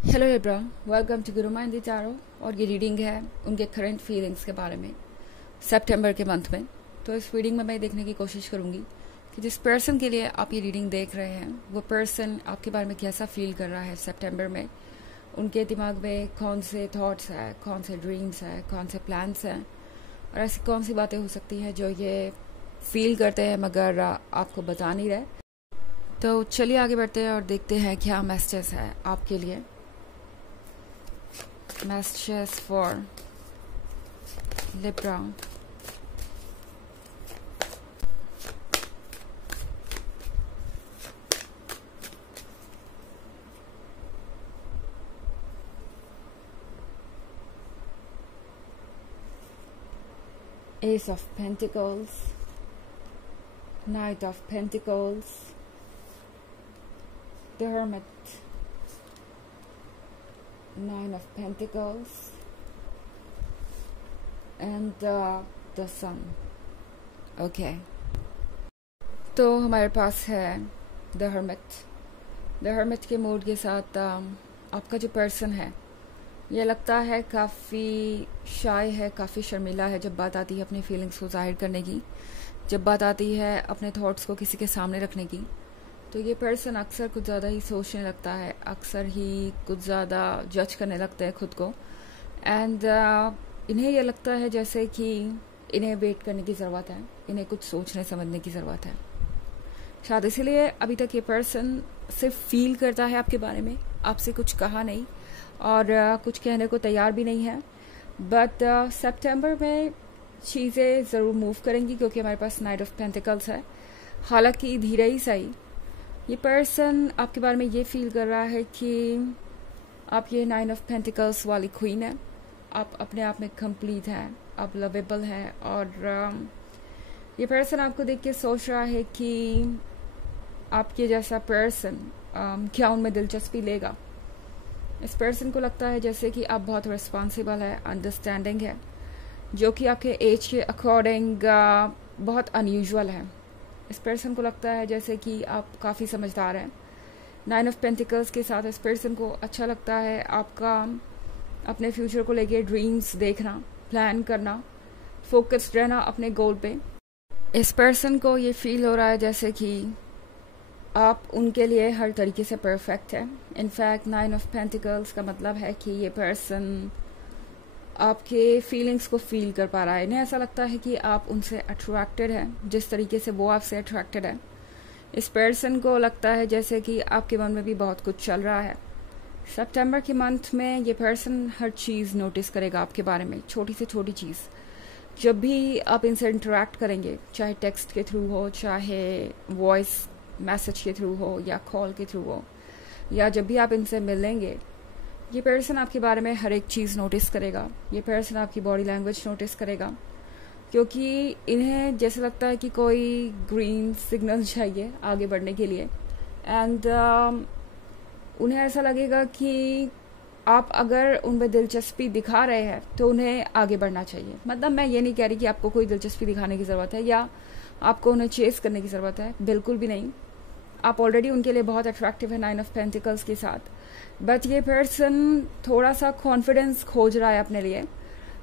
Hello Libra, welcome to Guru mind tarot. और ये reading है उनके करंट फीलिंग्स के बारे में सितंबर के मंथ में। तो इस रीडिंग में मैं देखने की कोशिश करूंगी कि जिस पर्सन के लिए आप ये रीडिंग देख रहे हैं वो पर्सन आपके बारे में कैसा फील कर रहा है सितंबर में। उनके दिमाग में कौन से थॉट्स हैं, कौन से ड्रीम्स हैं, कौन से प्लान्स हैं और ऐसी कौन सी बातें हो सकती हैं जो ये फील करते हैं मगर आपको बता नहीं रहे। तो चलिए आगे बढ़ते हैं और देखते हैं क्या मैसेजेस है आपके लिए। Messages for Libra. Ace of Pentacles, Knight of Pentacles, the Hermit, Nine of Pentacles and the Sun. Okay. तो हमारे पास है द हर्मिट। द हर्मिट के मूड के साथ आपका जो पर्सन है ये लगता है काफ़ी शाय है, काफ़ी शर्मिला है जब बात आती है अपनी फीलिंग्स को जाहिर करने की, जब बात आती है अपने थॉट्स को किसी के सामने रखने की। तो ये पर्सन अक्सर कुछ ज़्यादा ही सोचने लगता है, अक्सर ही कुछ ज़्यादा जज करने लगता है खुद को। एंड इन्हें यह लगता है जैसे कि इन्हें वेट करने की ज़रूरत है, इन्हें कुछ सोचने समझने की ज़रूरत है। शायद इसीलिए अभी तक ये पर्सन सिर्फ फील करता है आपके बारे में, आपसे कुछ कहा नहीं और कुछ कहने को तैयार भी नहीं है। बट सितंबर में चीज़ें ज़रूर मूव करेंगी क्योंकि हमारे पास नाइट ऑफ पेंटिकल्स है। हालांकि धीरे ही सही ये पर्सन आपके बारे में ये फील कर रहा है कि आप ये नाइन ऑफ पेंटिकल्स वाली क्वीन है, आप अपने आप में कंप्लीट हैं, आप लवेबल हैं। और ये पर्सन आपको देख के सोच रहा है कि आपके जैसा पर्सन क्या उनमें दिलचस्पी लेगा। इस पर्सन को लगता है जैसे कि आप बहुत रिस्पॉन्सिबल है, अंडरस्टैंडिंग है, जो कि आपके एज के अकॉर्डिंग बहुत अनयूजुअल है। इस पर्सन को लगता है जैसे कि आप काफ़ी समझदार हैं। नाइन ऑफ पेंटिकल्स के साथ इस पर्सन को अच्छा लगता है आपका अपने फ्यूचर को लेके ड्रीम्स देखना, प्लान करना, फोकस्ड रहना अपने गोल पे। इस पर्सन को ये फील हो रहा है जैसे कि आप उनके लिए हर तरीके से परफेक्ट है। इनफैक्ट नाइन ऑफ पेंटिकल्स का मतलब है कि ये पर्सन आपके फीलिंग्स को फील कर पा रहा है। इन्हें ऐसा लगता है कि आप उनसे अट्रैक्टेड हैं जिस तरीके से वो आपसे अट्रैक्टेड है। इस पर्सन को लगता है जैसे कि आपके मन में भी बहुत कुछ चल रहा है। सितंबर के मंथ में ये पर्सन हर चीज़ नोटिस करेगा आपके बारे में, छोटी से छोटी चीज़। जब भी आप इनसे इंटरेक्ट करेंगे, चाहे टेक्स्ट के थ्रू हो, चाहे वॉइस मैसेज के थ्रू हो या कॉल के थ्रू हो, या जब भी आप इनसे मिलेंगे, ये पर्सन आपके बारे में हर एक चीज़ नोटिस करेगा। ये पर्सन आपकी बॉडी लैंग्वेज नोटिस करेगा क्योंकि इन्हें जैसे लगता है कि कोई ग्रीन सिग्नल चाहिए आगे बढ़ने के लिए। एंड उन्हें ऐसा लगेगा कि आप अगर उनमें दिलचस्पी दिखा रहे हैं तो उन्हें आगे बढ़ना चाहिए। मतलब मैं ये नहीं कह रही कि आपको कोई दिलचस्पी दिखाने की ज़रूरत है या आपको उन्हें चेस करने की ज़रूरत है, बिल्कुल भी नहीं। आप ऑलरेडी उनके लिए बहुत अट्रैक्टिव है नाइन ऑफ पेंटिकल्स के साथ। बट ये पर्सन थोड़ा सा कॉन्फिडेंस खोज रहा है अपने लिए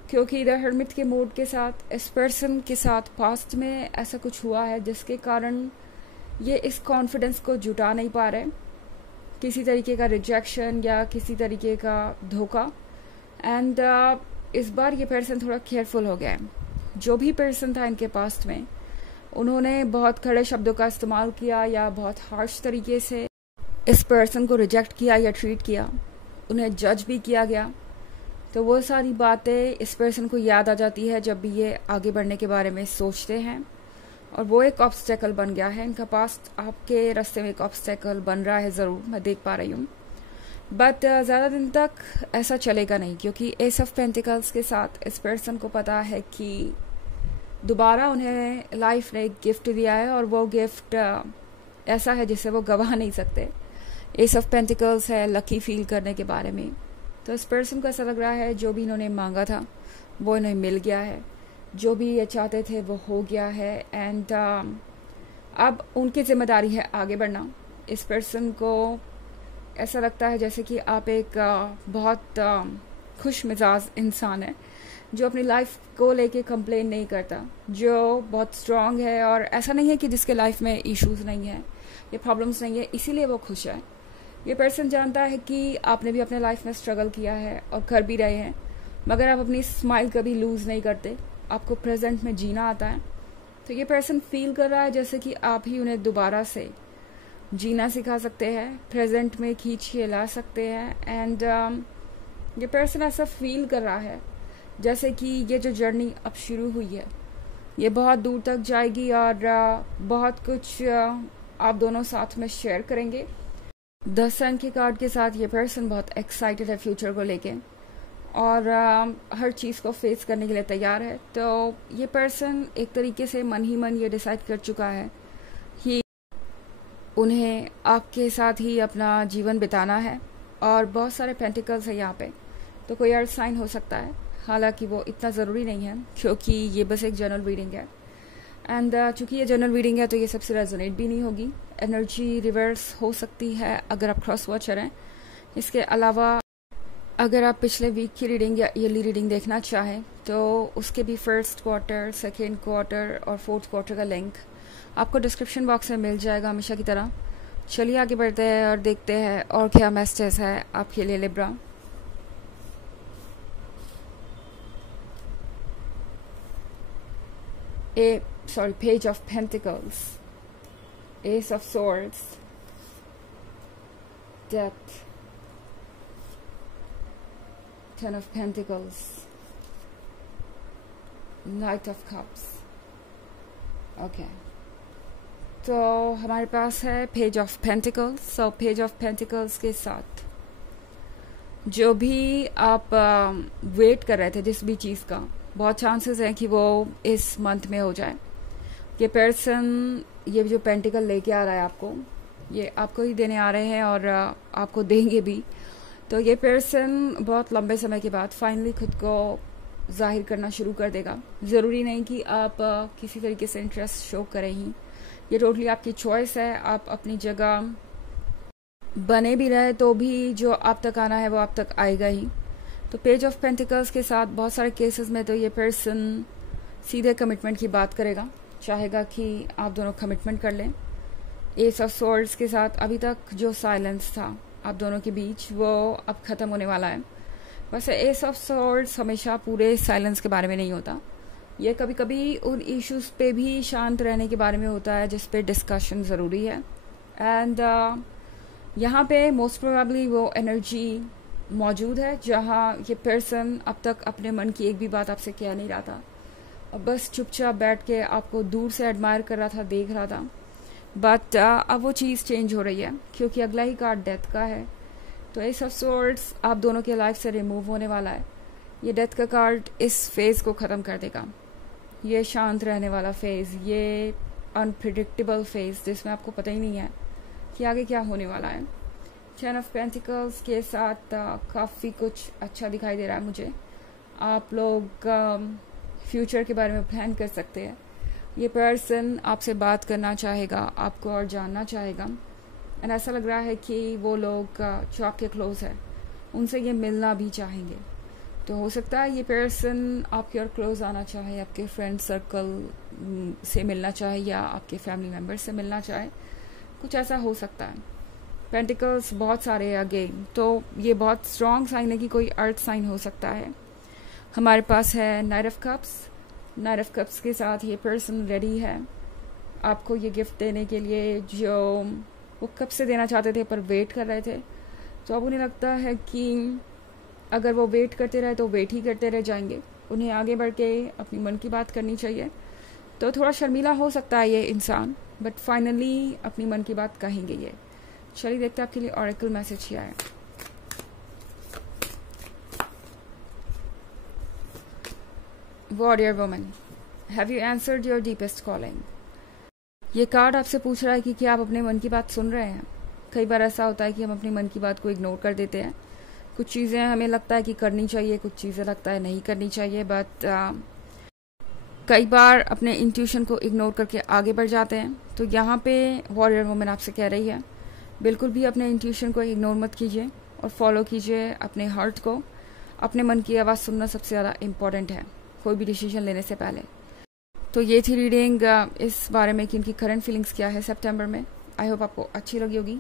क्योंकि द हर्मिट के मूड के साथ इस पर्सन के साथ पास्ट में ऐसा कुछ हुआ है जिसके कारण ये इस कॉन्फिडेंस को जुटा नहीं पा रहे। किसी तरीके का रिजेक्शन या किसी तरीके का धोखा। एंड इस बार ये पर्सन थोड़ा केयरफुल हो गया है। जो भी पर्सन था इनके पास्ट में, उन्होंने बहुत कड़े शब्दों का इस्तेमाल किया या बहुत हार्श तरीके से इस पर्सन को रिजेक्ट किया या ट्रीट किया, उन्हें जज भी किया गया। तो वो सारी बातें इस पर्सन को याद आ जाती है जब भी ये आगे बढ़ने के बारे में सोचते हैं और वो एक ऑब्स्टेकल बन गया है इनका पास्ट। आपके रास्ते में एक ऑब्स्टेकल बन रहा है, ज़रूर मैं देख पा रही हूँ। बट ज़्यादा दिन तक ऐसा चलेगा नहीं क्योंकि एस ऑफ पेंटिकल्स के साथ इस पर्सन को पता है कि दोबारा उन्हें लाइफ ने एक गिफ्ट दिया है और वो गिफ्ट ऐसा है जिसे वो गवा नहीं सकते। एस ऑफ पेंटिकल्स है लकी फील करने के बारे में। तो इस पर्सन को ऐसा लग रहा है जो भी इन्होंने मांगा था वो इन्हें मिल गया है, जो भी ये चाहते थे वो हो गया है। एंड अब उनकी जिम्मेदारी है आगे बढ़ना। इस पर्सन को ऐसा लगता है जैसे कि आप एक बहुत खुश मिजाज इंसान है जो अपनी लाइफ को लेके कंप्लेन नहीं करता, जो बहुत स्ट्रांग है, और ऐसा नहीं है कि जिसके लाइफ में इश्यूज नहीं है या प्रॉब्लम्स नहीं है इसीलिए वो खुश है। ये पर्सन जानता है कि आपने भी अपने लाइफ में स्ट्रगल किया है और कर भी रहे हैं, मगर आप अपनी स्माइल कभी लूज नहीं करते, आपको प्रेजेंट में जीना आता है। तो ये पर्सन फील कर रहा है जैसे कि आप ही उन्हें दोबारा से जीना सिखा सकते हैं, प्रेजेंट में खींच के ला सकते हैं। एंड ये पर्सन ऐसा फील कर रहा है जैसे कि ये जो जर्नी अब शुरू हुई है ये बहुत दूर तक जाएगी और बहुत कुछ आप दोनों साथ में शेयर करेंगे। द सन के कार्ड के साथ ये पर्सन बहुत एक्साइटेड है फ्यूचर को लेके और हर चीज़ को फेस करने के लिए तैयार है। तो ये पर्सन एक तरीके से मन ही मन ये डिसाइड कर चुका है कि उन्हें आपके साथ ही अपना जीवन बिताना है। और बहुत सारे पेंटिकल्स है यहाँ पे, तो कोई अर्थ साइन हो सकता है, हालांकि वो इतना ज़रूरी नहीं है क्योंकि ये बस एक जनरल रीडिंग है। एंड चूंकि ये जनरल रीडिंग है तो ये सबसे रेजोनेट भी नहीं होगी, एनर्जी रिवर्स हो सकती है अगर आप क्रॉस वॉचर हैं। इसके अलावा अगर आप पिछले वीक की रीडिंग या ईयरली रीडिंग देखना चाहें तो उसके भी फर्स्ट क्वार्टर, सेकेंड क्वार्टर और फोर्थ क्वार्टर का लिंक आपको डिस्क्रिप्शन बॉक्स में मिल जाएगा हमेशा की तरह। चलिए आगे बढ़ते हैं और देखते हैं और क्या मैसेज है आपके लिए Libra. Page of Pentacles, Ace of Swords, Death, Ten of Pentacles, Knight of Cups। Okay, तो हमारे पास है page of pentacles. So page of pentacles के साथ जो भी आप वेट कर रहे थे जिस भी चीज़ का, बहुत चांसेस हैं कि वो इस मंथ में हो जाए। ये पर्सन ये जो पेंटिकल लेके आ रहा है आपको, ये आपको ही देने आ रहे हैं और आपको देंगे भी। तो ये पर्सन बहुत लंबे समय के बाद फाइनली खुद को जाहिर करना शुरू कर देगा। ज़रूरी नहीं कि आप किसी तरीके से इंटरेस्ट शो करें ही, ये टोटली आपकी चॉइस है। आप अपनी जगह बने भी रहे तो भी जो आप तक आना है वो आप तक आएगा ही। तो पेज ऑफ पेंटिकल्स के साथ बहुत सारे केसेस में तो ये पर्सन सीधे कमिटमेंट की बात करेगा, चाहेगा कि आप दोनों कमिटमेंट कर लें। एस ऑफ स्वॉर्ड्स के साथ अभी तक जो साइलेंस था आप दोनों के बीच वो अब ख़त्म होने वाला है। वैसे एस ऑफ स्वॉर्ड्स हमेशा पूरे साइलेंस के बारे में नहीं होता, ये कभी कभी उन इश्यूज पे भी शांत रहने के बारे में होता है जिस पे डिस्कशन ज़रूरी है। एंड यहाँ पे मोस्ट प्रोबेबली वो एनर्जी मौजूद है जहाँ ये पर्सन अब तक अपने मन की एक भी बात आपसे कह नहीं रहा था, अब बस चुपचाप बैठ के आपको दूर से एडमायर कर रहा था, देख रहा था। बट अब वो चीज़ चेंज हो रही है क्योंकि अगला ही कार्ड डेथ का है। तो एस ऑफ स्वॉर्ड्स आप दोनों के लाइफ से रिमूव होने वाला है। ये डेथ का कार्ड इस फेज़ को ख़त्म कर देगा। ये शांत रहने वाला फेज़, ये अनप्रिडिक्टेबल फेज़ जिसमें आपको पता ही नहीं है कि आगे क्या होने वाला है। टेन ऑफ पेंटिकल्स के साथ काफ़ी कुछ अच्छा दिखाई दे रहा है मुझे। आप लोग फ्यूचर के बारे में प्लान कर सकते हैं। ये पर्सन आपसे बात करना चाहेगा, आपको और जानना चाहेगा। एंड ऐसा लग रहा है कि वो लोग जो आपके क्लोज है उनसे ये मिलना भी चाहेंगे। तो हो सकता है ये पर्सन आपके और क्लोज आना चाहे, आपके फ्रेंड सर्कल से मिलना चाहे या आपके फैमिली मेम्बर से मिलना चाहे, कुछ ऐसा हो सकता है। पेंटिकल्स बहुत सारे हैं अगेन, तो ये बहुत स्ट्रॉन्ग साइन है कि कोई अर्थ साइन हो सकता है। हमारे पास है night of cups. Night of cups के साथ ये पर्सन रेडी है आपको ये गिफ्ट देने के लिए जो वो कब से देना चाहते थे पर वेट कर रहे थे। तो अब उन्हें लगता है कि अगर वो वेट करते रहे तो वेट ही करते रह जाएंगे, उन्हें आगे बढ़ के अपनी मन की बात करनी चाहिए। तो थोड़ा शर्मीला हो सकता है ये इंसान, बट फाइनली अपनी मन की बात कहेंगे ये। चलिए देखते हैं आपके लिए ऑरेकल मैसेज क्या है। Warrior woman, have you answered your deepest calling. ये कार्ड आपसे पूछ रहा है कि क्या आप अपने मन की बात सुन रहे हैं। कई बार ऐसा होता है कि हम अपनी मन की बात को इग्नोर कर देते हैं। कुछ चीज़ें हमें लगता है कि करनी चाहिए, कुछ चीज़ें लगता है नहीं करनी चाहिए, बट कई बार अपने इंट्यूशन को इग्नोर करके आगे बढ़ जाते हैं। तो यहाँ पे वॉरियर वुमन आपसे कह रही है बिल्कुल भी अपने इंट्यूशन को इग्नोर मत कीजिए और फॉलो कीजिए अपने हार्ट को। अपने मन की आवाज़ सुनना सबसे ज़्यादा इम्पॉर्टेंट है कोई भी डिसीजन लेने से पहले। तो ये थी रीडिंग इस बारे में कि इनकी करंट फीलिंग्स क्या है सितंबर में। आई होप आपको अच्छी लगी होगी।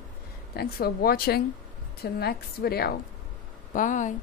Thanks for watching. Till next video, bye.